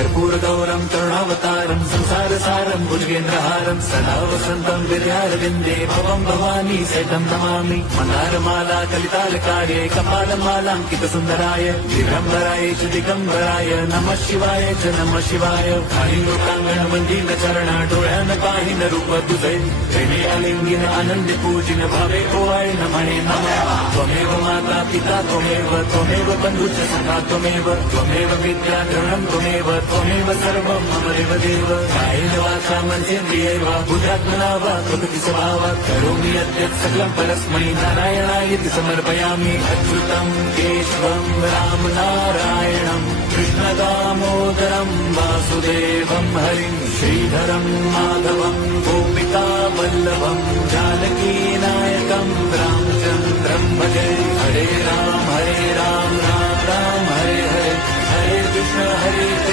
कर्पूरगौरं करुणावतारं संसारसारं भुजगेन्द्रहारं सदा वसन्तं विद्यारविन्दे भवं भवानी सहितं नमामि। मन्दारमाला कलितालकार्ये कपालमालाङ्कितसुन्दराय दिगम्बराय च दिगम्बराय नमः शिवाय च नमः शिवाय। लोकांगण मंदिर चरण डोळ्यान पाहिन रूप तुझे प्रेमे अलिंगिन आनंदी पूजिन भावे ओवाळी नमणे नमः। त्वमेव माता पिता त्वमेव बंधुश्च सखा त्वमेव विद्या द्रवणं त्वमेव सर्वं मम देवदेव। कायेन वाचा मनसेन्द्रियैर्व बुद्ध्यात्मना वा प्रकृति स्वभावात् करोमि यद्यत् सकलं परस्मै नारायणायति समर्पयामि। अच्युतं केशवं राम नारायणं कृष्णदामोदरं वासुदेवं हरिं श्रीधरं माधवं गोपिका वल्लभं जानकी नायकं रामचन्द्रं भजे। हरे राम राम राम हरे हरे हरे कृष्ण